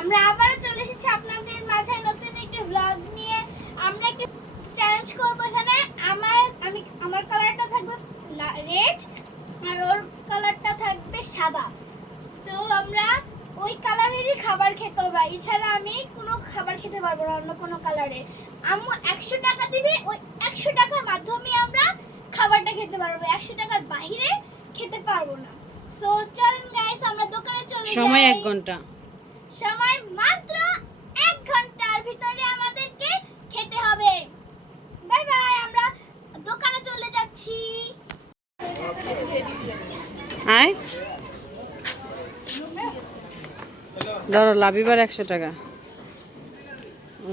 আমরা আবারও চলে এসেছি আপনাদের মাঝে নতুন একটা ব্লগ নিয়ে। আমরা একটা চ্যালেঞ্জ করব এখানে। আমার কালারটা থাকবে রেড আর ওর কালারটা থাকবে সাদা। তো আমরা ওই কালারেরই খাবার খেতে হবে, এছাড়া আমি কোনো খাবার খেতে পারবো না অন্য কোনো কালারের। আম্মু 100 টাকা দিবে, ওই 100 টাকার মাধ্যমে আমরা খাবারটা খেতে পারবো, 100 টাকার বাইরে খেতে পারবো না। সো চলেন গাইস, আমরা দোকানে চলে যাই। সময় 1 ঘন্টা, সময় মাত্র 1 ঘন্টার ভিতরে আমাদেরকে খেতে হবে। বাই বাই, আমরা দোকানে চলে যাচ্ছি। আয় ধরো লাবিবার 100 টাকা,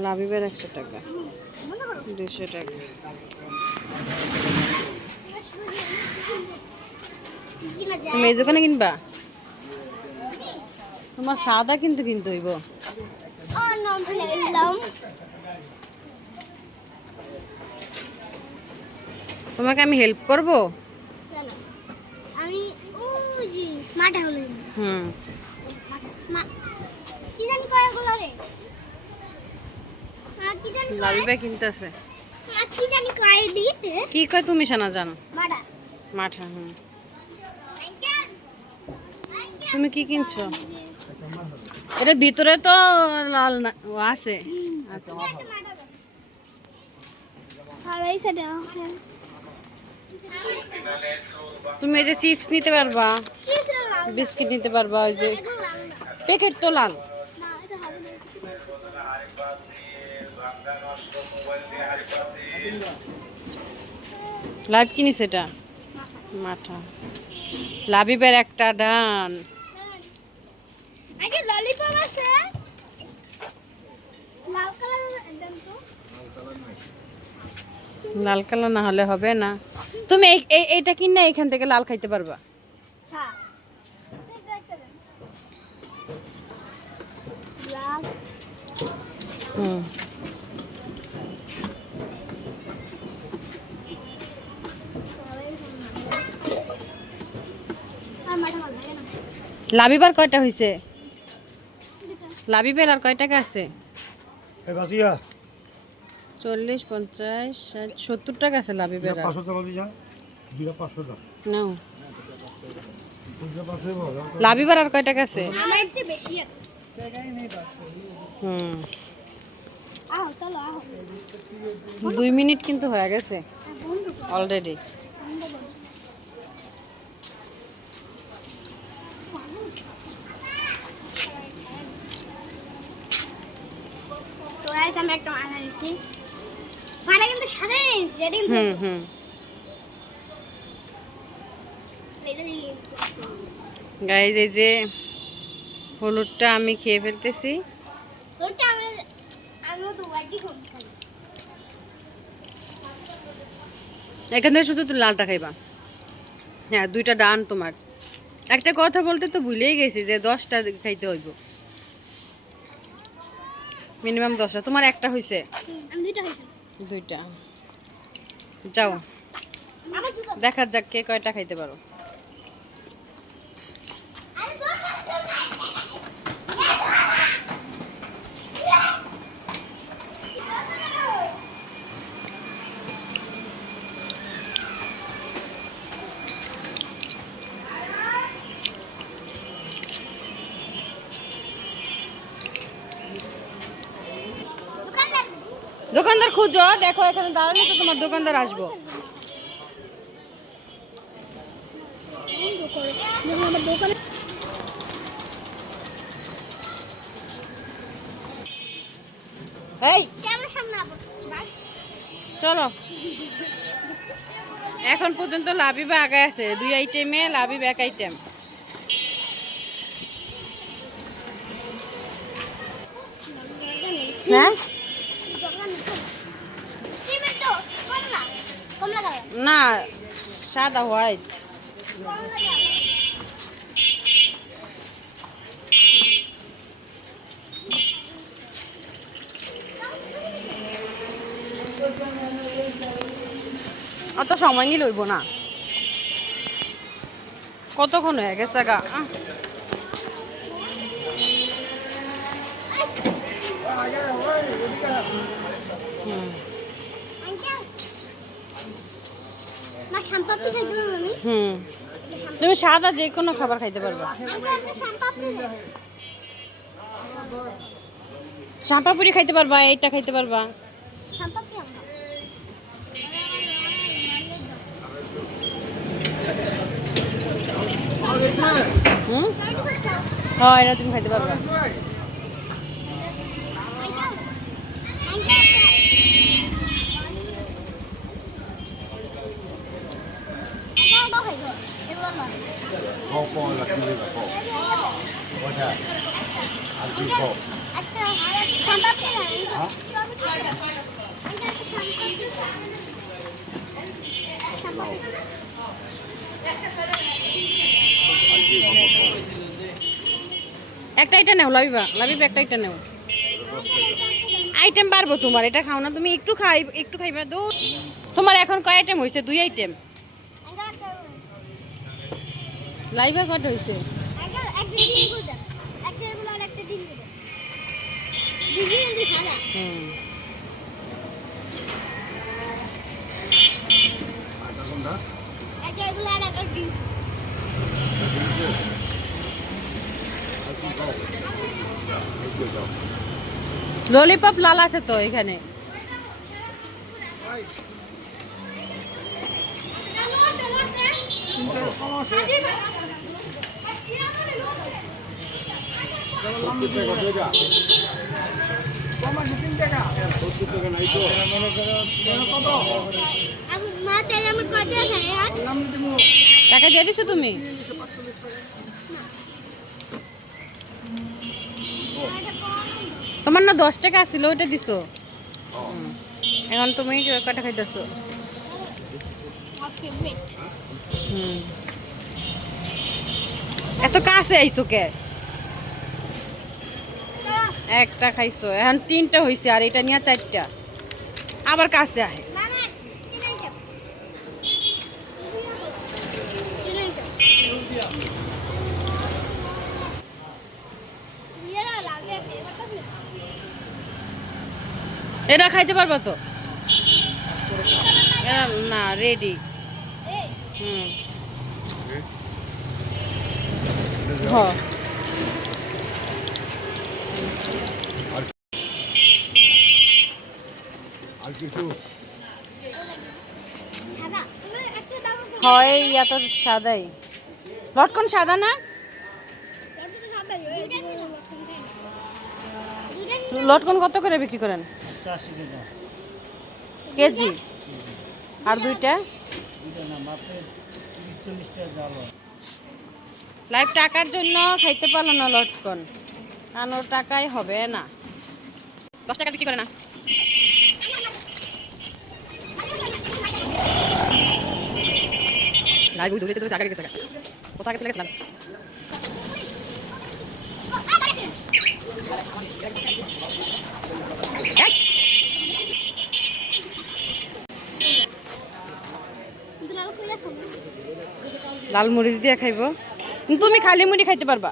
লাবিবার 100 টাকা, 200 টাকা। তুমি এই দোকানে কিনবা? তোমার সাদা কিন্তু কিনতে হইব। তোমাকে আমি হেল্প করব। আমি মাঠা হলো কি জানি কয় গুলো রে, কি জানি লাবিবা কিনতে আছে। কি জানি কয় দিতে কি কয় তুমি শানা জানো? মাঠা মাঠা। তুমি কি কিনছো? এটার ভিতরে তো লাল না ও আছে। আচ্ছা আর এই সাইডে তুমি এই যে চিপস নিতে পারবা, কি ছিল লাল বিস্কিট নিতে পারবা। ওই যে প্যাকেট তো লাল। না, এটা হবে না। লাভ কিনি সেটা মাঠা। লাবিবের একটা ডান। আগে ললিপপ আছে লাল কালারের একদম তো লাল কালার না হলে হবে না। তুমি এইটা কিনে এখান থেকে লাল খাইতে পারবা। হ্যাঁ সেটা একটা দেন লাল হুম আর মাঠা ভালো লাগে না। লাবিবার কয়টা হইছে? লাবিবের আর কয় টাকা আছে? 40, 50, 60, 70 টাকা আছে লাবিবের। নাও লাবিবার আর কয় টাকা আছে? আমার চেয়ে বেশি আছে। হুম আহ চলো আহ 2 মিনিট কিন্তু হয়ে গেছে অলরেডি। তো গাইস আমি একটা মাঠা নিয়েছি, মাঠা কিন্তু সাদা নিয়েছি, এটা কিন্তু হুম হুম এটা দিয়ে গাইজ এই যে হলুদটা আমি খেয়ে ফেলতেছি। ওটা আমি তো ওয়াইটি খাবো। এখান থেকে শুধু তুই লালটা খাইবা। হ্যাঁ 2টা ডান তোমার। একটা কথা বলতে তো ভুলেই গেছি যে 10টা খাইতে হইব, মিনিমাম 10টা। তোমার একটা হইছে, আমি দুইটা খাইছি। 2টা। যাও আমার জুতো দেখা যাক কে কয়টা খাইতে পারো। দোকানদার খুঁজো, দেখো এখানে দাঁড়ালে তো তোমার দোকানদার আসবো। আমার দোকানে এই ক্যামেরার সামনে আবার চলো। এখন পর্যন্ত লাবিবা আগে আছে, 2 আইটেমে লাবিব 1 আইটেম। হ্যাঁ না সাদা হোয়াইট। অত সময় নিয়ে লইব না, কতক্ষণ হয়ে গেছে গা। মা শামপাপড়ি খাইতে পারবো আমি? তুমি সাদা যে কোনো খাবার খাইতে পারবা। শামপাপুরি খাইতে পারবা, এইটা খাইতে পারবা। হ্যাঁ, এটা তুমি খাইতে পারবা। একটা এটা নেও লাবিবা, লাবিবা একটা এটা নেও। আইটেম পারবো তোমার, এটা খাও না তুমি, একটু খাইবা। তোমার এখন কয় আইটেম হয়েছে? 2 আইটেম। লাইভার কয়টা হয়েছে? ললিপপ লাল আছে তো এখানে। টাকা দিয়ে দিছো তুমি? তোমার না 10 টাকা ছিল, ওইটা দিছো। এখন তুমি কয়টা খাইতেছো? এত কাছে আইছো কে? একটা খাইছো, এখন 3টা হয়েছে, আর এটা নিয়ে 4টা। আবার কাছে আহে। এটা খাইতে পারবা তো? না, রেডি। হ্যাঁ, হয় ইয়া তো সাদাই। লটকন সাদা না? লটকন কত করে বিক্রি করেন কেজি? আর 2টা? লাইভ টাকার জন্য খাইতে পারলো না লটকন, কারণ ওর টাকাই হবে না। 10 টাকা বিক্রি করে না। লাইভ ওই দূরে টাকা গেছে, কোথা থেকে চলে গেছিলাম। লাল মরিচ দিয়ে খাইব, তুমি খালি মুড়ি খাইতে পারবা।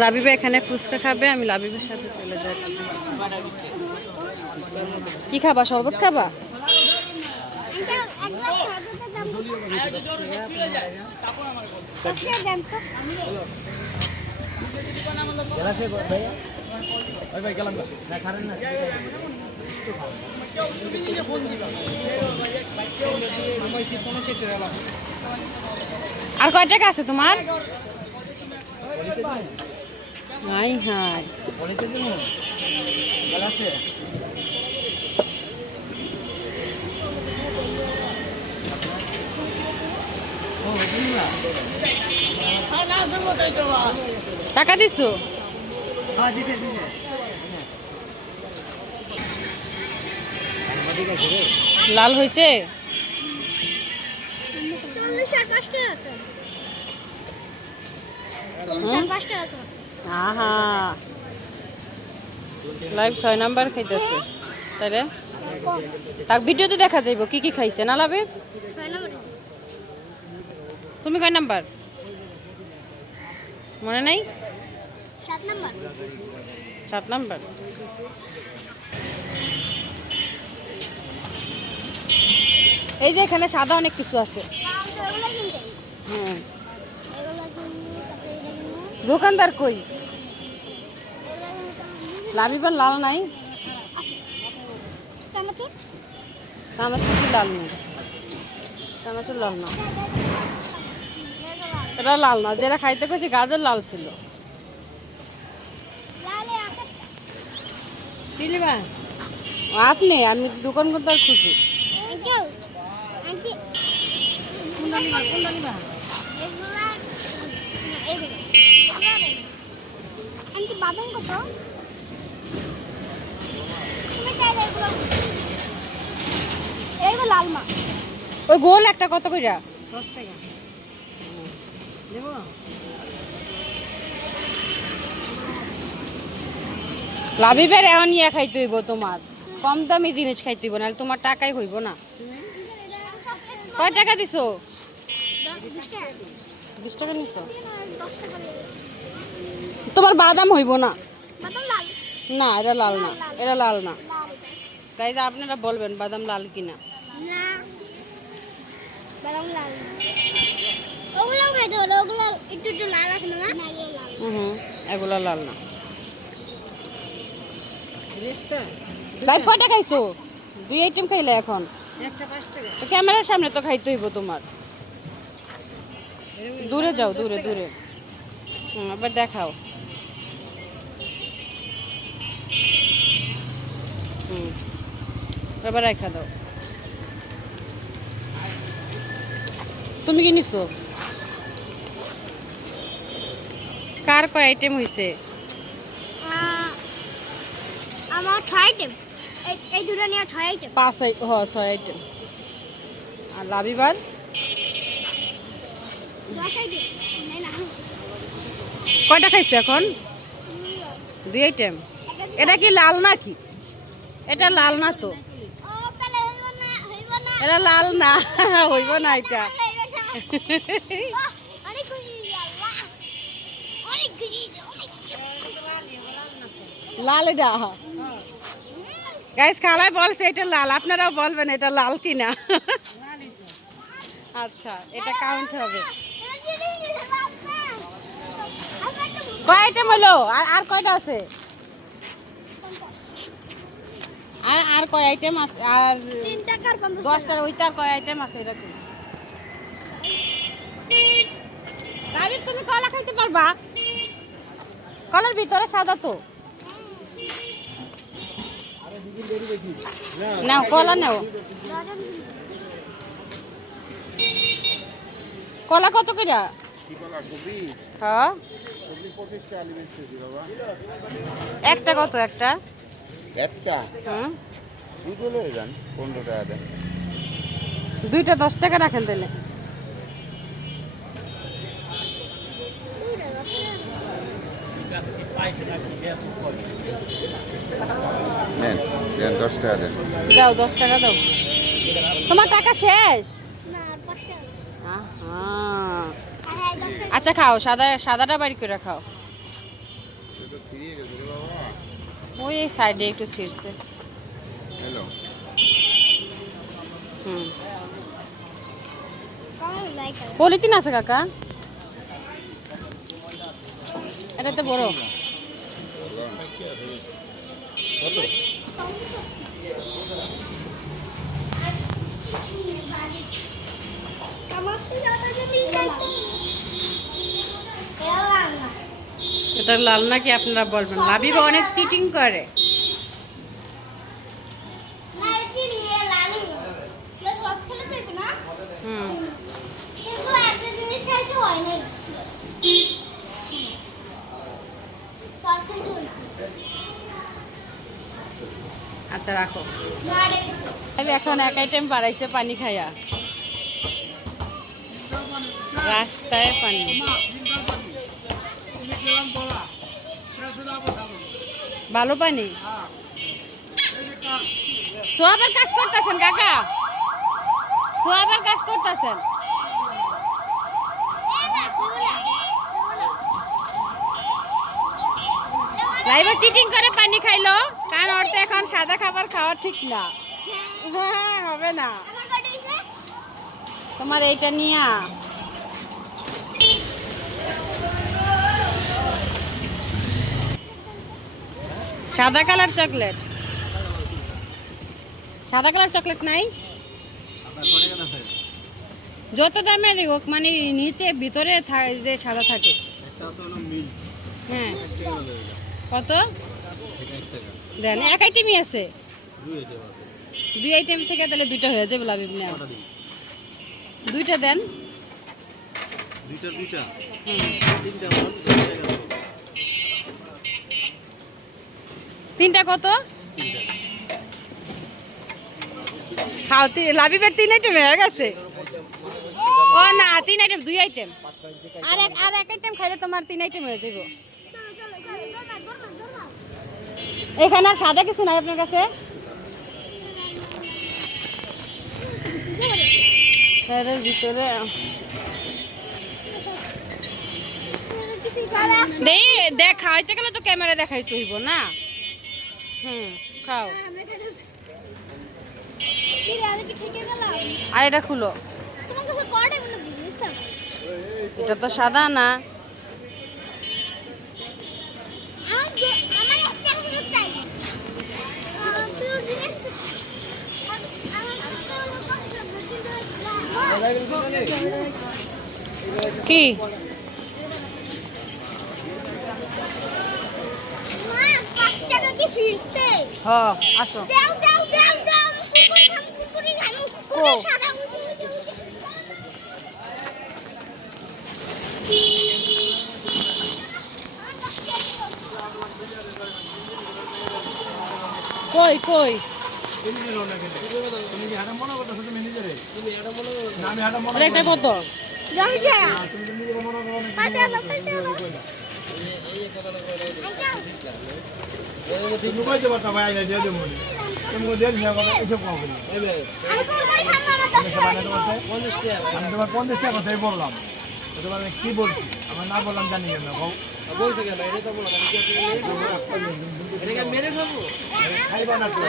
লাবিবা এখানে ফুচকা খাবে, আমি লাবিবার সাথে চলে যাচ্ছি। কি খাবা? শরবত খাবা? আর কয় টাকা আছে তোমার? হাই হাই, টাকা দিস তো? লাল হয়েছে? আহা, লাইভ 6 নাম্বার খাইতেছে, তাইলে তাক ভিডিওতে দেখা যাইব কি কি খাইছে না লাভে। তুমি কয় নাম্বার? মনে নাই? 7 নাম্বার 7 নাম্বার। এই যে এখানে সাদা অনেক কিছু আছে। এগুলো কিনতে হুম, এগুলো কিনতে দোকানদার কই? লাবিবার লাল নাই? চানাচুর চানাচুর কি লাল নেই? চানাচুর লাল না, এটা লাল না। যেটা খাইতে গেছি গাজর লাল ছিল। লালে আছে দিলিবা আপনি, আমি তো দোকান করতে খুঁজি। আঙ্কেল আন্টি কোনটা নিবা? এগুলা এগুলো আন্টি বাদাম কত তুমি চাইলে এগুলো লাল মা ওই গোল একটা কত কইরা? 10 টাকা দেব। লাবিবের এখন ইয়া খাইতে হইব তোমার, কম দামি জিনিস খাইতে হইব, নাহলে তোমার টাকাই হইব না। কয় টাকা দিছো? 20 টাকা নিছো? তোমার বাদাম হইব না। বাদাম লাল না এটা লাল না, এটা লাল না। তাই যে আপনারা বলবেন বাদাম লাল কিনা। না বাদাম লাল ওগুলো খাইতে হলো ওগুলো একটু একটু লাল আছে না হুম, এগুলো লাল না। তাই কয়টা খাইছো? 2 আইটেম খাইলে এখন। একটা 5 টাকা। তো ক্যামেরার সামনে তো খাইতে হইব তোমার। দূরে যাও, দূরে দূরে। আবার দেখাও। এবার রেখা দাও। তুমি কি নিছো? কার কয় আইটেম হইছে? আমার 6 আইটেম এই দুটো নিয়ে 6 আইটেম 6 আইটেম। আর লাবিবার 10 আইটেম না কয়টা খাইছে এখন? 2 আইটেম। এটা কি লাল নাকি? এটা লাল না তো। ও তাহলে হইব না এটা লাল না, হইব না এটা। অনেক খুশি আল্লাহ অনেক খুশি লাল এটা। গাইস খালাই বলছে এটা লাল, আপনারাও বলবেন এটা লাল কিনা। আচ্ছা এটা কাউন্ট হবে। কয় আইটেম হলো? আর কয়টা আছে? আর কয় আইটেম আছে? আর 3 টাকার 50 10টার ওইটার কয় আইটেম আছে এটা কি? তাবির তুমি কলা খাইতে পারবা? কলার ভিতরে সাদা তো। নাও কলা নাও। কলা কত কইরা? হ্যাঁ একটা কত? একটা হুম, দুইটা 10 টাকা রাখেন তাহলে। যাও 10 টাকা দাও। তোমার টাকা শেষ? না আর 5 টাকা আহা। আর 10 টাকা আচ্ছা খাও, সাদাটা বাড়ি করে খাও। ওই এই সাইডে একটু ছিঁড়ছে। হুম, লাইক পলিথিন আছে কাকা? এটাতে বড়। এটা লাল নাকি আপনারা বলবেন। লাবিবা অনেক চিটিং করে। হুম, আচ্ছা রাখো। এখন এক আইটেম বাড়াইছে পানি খাইয়া, রাস্তায় পানি। ভালো পানি। সোয়াবের কাজ করতেছেন কাকা? সোয়াবের কাজ করতেছেন? লাইবা চিটিং করে পানি খাইলো, কারণ ওর তো এখন সাদা খাবার খাওয়া ঠিক না। হ্যাঁ, হবে না। আমার কয়টা হইছে? তোমার এইটা নিয়া সাদা কালার চকলেট, সাদা কালার চকলেট নাই? যত দামেরই হোক, মানে নিচে ভিতরে যে সাদা থাকে। হ্যাঁ, কত দেন? এক আইটেমই আছে, দুই আইটেম থেকে তাহলে দুইটা হয়ে যাবে। লাভ নেওয়া দুইটা দেন। তিনটা কত? খাও, লাবিবের 3 আইটেম হয়ে গেছে। ও না, 3 আইটেম, 2 আইটেম। আর এক আইটেম খাইলে তোমার 3 আইটেম হয়ে যাবে। এখানে আর সাদা কিছু নাই আপনার কাছে? এর ভিতরে দেখ, খাইতে গেলে তো ক্যামেরা দেখাইতে হইব না। খাও। আর এটা খুলো। এটা তো সাদা না। কি আসো। কই কই একটা কত? তোমার 50 টাকা কথাই বললাম, কি বলছি আমার না বললাম জানি কেন বলছে কেন? এটা তো বললাম মেরে খাবো, খাইবা না তো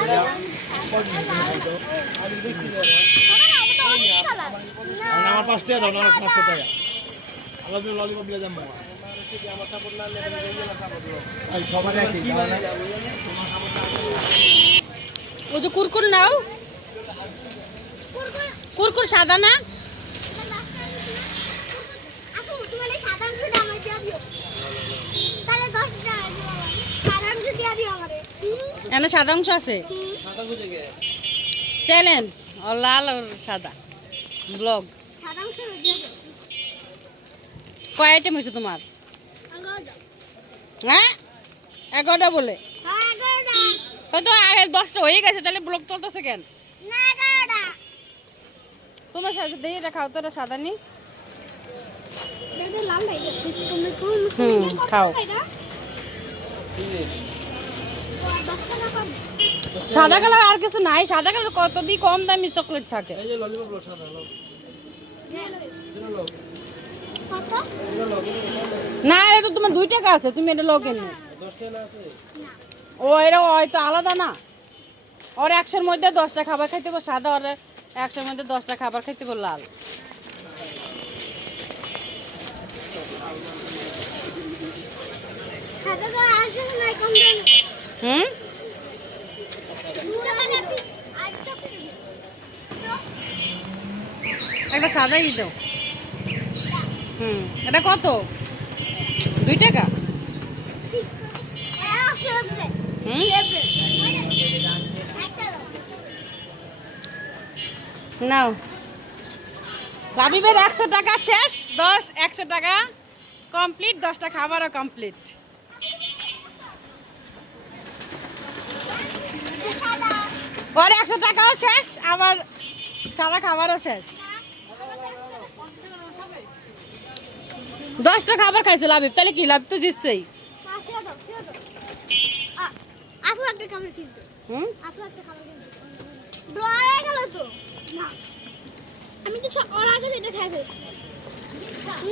আমার 5 টাকা দাও না, 500 টাকা আলাদা ললিপপ দিলে যাবো। ও তো কুরকুর নাও, কুরকুর সাদা না? এখানে সাদা অংশ আছে। চ্যালেঞ্জ লাল আর সাদা ব্লগ। কয় আইটেম হয়েছে তোমার? হ্যাঁ, 11টা বলে তো আগে 10টা হয়ে গেছে, তাহলে ব্লগ চলতেছে কেন? তোমার সাথে দিয়ে এটা খাও তো, এটা সাদা নি। খাও। সাদা কালার আর কিছু নাই? সাদা কালার কত দি কম দামি চকলেট থাকে। না, এটা তো তোমার 2 টাকা আছে, তুমি এটা লোক এনে। ও এটা হয়তো আলাদা না, ওর 100-এর মধ্যে 10টা খাবার খাইতে বল সাদা, ওর 100-এর মধ্যে 10টা খাবার খাইতে বল লাল। একটা সাদাই দাও। এটা কত? 2 টাকা। নাও, লাবিবের 100 টাকা শেষ। 100 টাকা কমপ্লিট, 10টা খাবারও কমপ্লিট। ওর 100 টাকাও শেষ, আবার সাদা খাবারও শেষ। 10টা খাবার খাইছে লাবিব, তাহলে কি লাভ তো জিতছেই। আমি তো ওর আগে এটা খাই ফেলছি।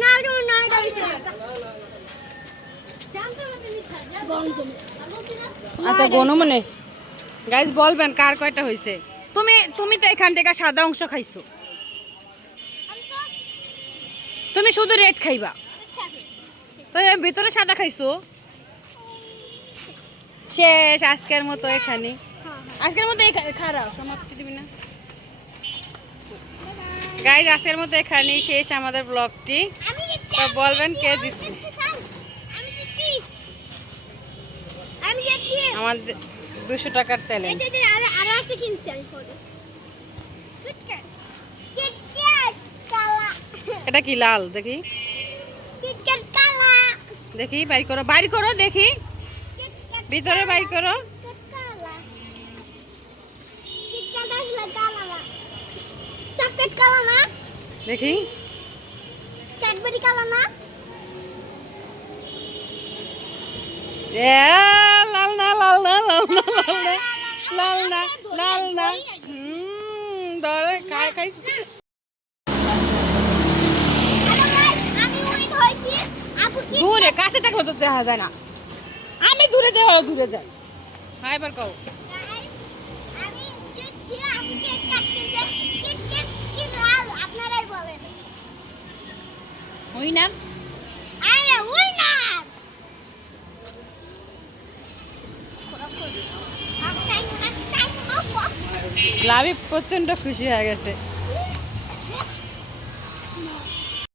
না, না, এটা জানতে হবে মিঠা। আচ্ছা গনু মনে গাইস বলবেন কার কয়টা হয়েছে। তুমি তো এখান থেকে সাদা অংশ খাইছো, তুমি শুধু রেড খাইবা, তো এর ভিতরে সাদা খাইছো। শেষ আজকের মতো এখানে, আজকের মতো খারাপ সমাপ্তি দিবি না গাইজ, আজকের মতো এখানেই শেষ আমাদের ব্লগটি। তো বলবেন কে জিতছে। আমাদের 200 টাকার চ্যালেঞ্জ। এটা কি লাল দেখি, দেখি বাইর করো, বাইর করো দেখি, ভিতরে বাইর করো। চকলেট কালা না, দেখি ক্যাডবেরি কালা না, এ লাল না, লাল না, লাল না, লাল না, লাল না, ধরে খাই খাই। দূরে কাছে থাকলে তো দেখা যায় না, আমি দূরে যাই, দূরে যাই। হ্যাঁ এবার কও। উইনার, লাভি প্রচন্ড খুশি হয়ে গেছে।